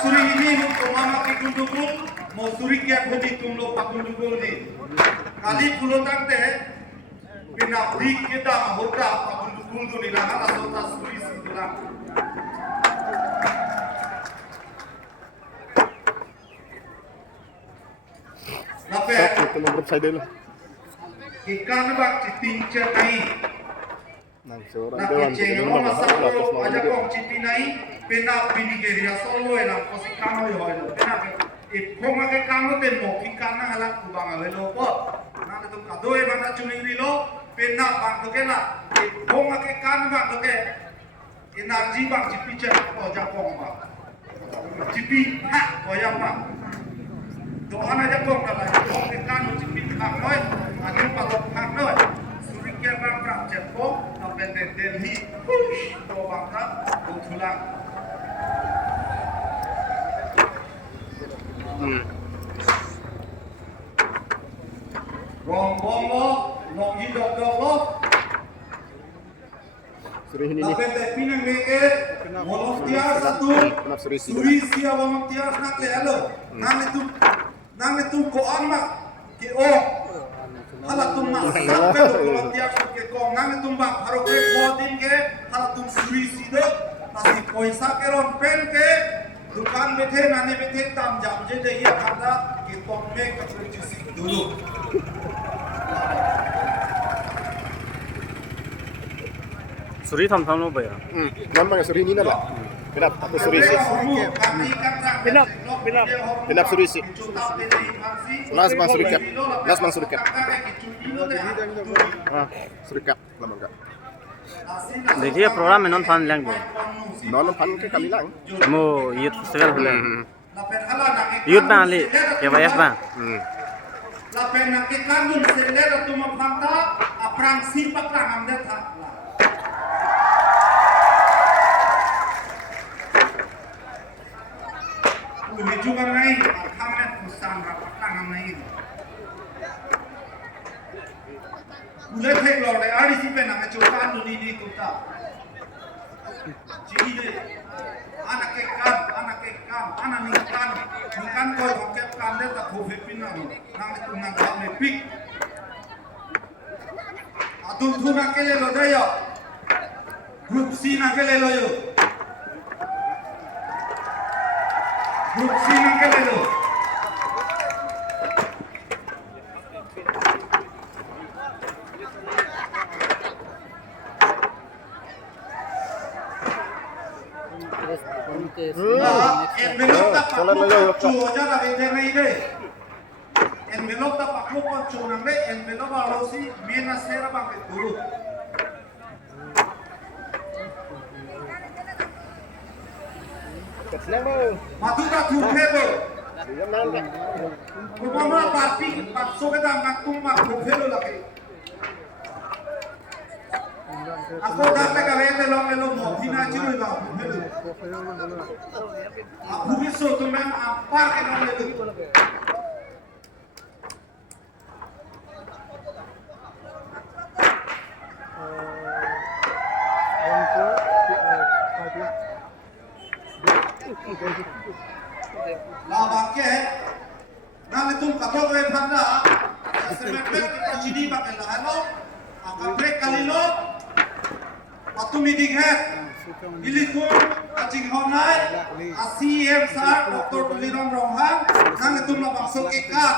suri ini untuk mama kikundukul mau suri kia bodi tumlo pakundukul ni kali pulo tante pinabdi kita mahota pakundukul tu ni nana sota suri situlang nape ikan bak citing cetai nak ceng lo masalo aja kong citing nai pena bini geria solo elang kosi kamo yo lo pena kong ake kamo ten mo ikan na halak kubang lo po na tu kado e bana chuniri lo pena bang to ke na kong ake kan bang to ke energi bang cipi cek ko aja kong bang cipi ha ko ya bang doa aja kong kala kong ke kan cipi hak noi anu palok hak noi suri kia bang kang cek kong sampai Delhi to bang ka tulang Rombong lo, nong hidok lo. Suri ini. Tapi pinang leke, volunteer satu. Suri siapa volunteer nak le alo. Nang itu ko amak ke o. Hala tum mak sampai volunteer ke ko nang itu mak harus ke kodin ke hala tum suri sido. Nasi poisa ke ron pen ke. दुकान में थे नाने में थे ताम जाम जे दे ये खाता कि कौन में कचरे चुसी दulu Suri tham lo ba ya? Namanya suri ini nala. Pinap aku suri si. Pinap suri si. Las bang suri cap. Las bang suri cap. Suri cap lama enggak. देखिए प्रोग्राम में नॉन फान लैंग बो Nono pan ke kami lang. मो youth festival हुले यूथ में आली के वायस बा la pena que kandun selera tu mapanta aprang sipak lang ang data uli juga ngai akamet kusang rapat lang ang nai ule thek lo le ari si pena me chokan nu ni di kuta jadi deh anak kekan anak nikan koi hokep kan deh tak hobi pinang nang itu nang kau nepik adun tu nak kele lo deh yo grup C nak kele lo yo grup C nak kele lo envelope tak pakluk cuo aja tak bete nai deh envelope tak pakluk cuo nang deh envelope kalau si mena sera bang turut matu tak tuhe bo kumama parti pakso kita ngatung mak tuhe lo lagi aku datang ke bete lo mau hina ciri bang aku bisa tu memang apa yang orang itu lah pakai nanti tu kata kau panda sebenarnya kita jadi pakai lah lo akan break kali lo waktu meeting Ilitun acing honai ACM sar Dr. Tuliram Rohang nang itu mabakso ikan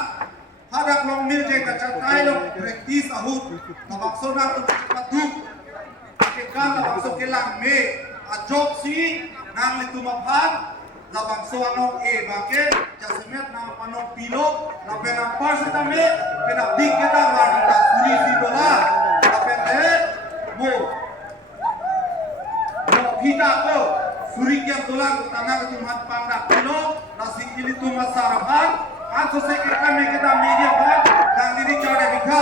hadak long mil je kacatai lo praktis ahut mabakso na tu patu ikan mabakso kelang me ajok si nang itu mabhan mabakso anong bake jasemet nang panong pilo na penapar sa tame penabdik kita marita suri si dola na pende mo kita ko suri kia tulang tanah ketumat pandak kilo nasi ini tumas sarapan atau sekiranya kita media kan dan diri cara kita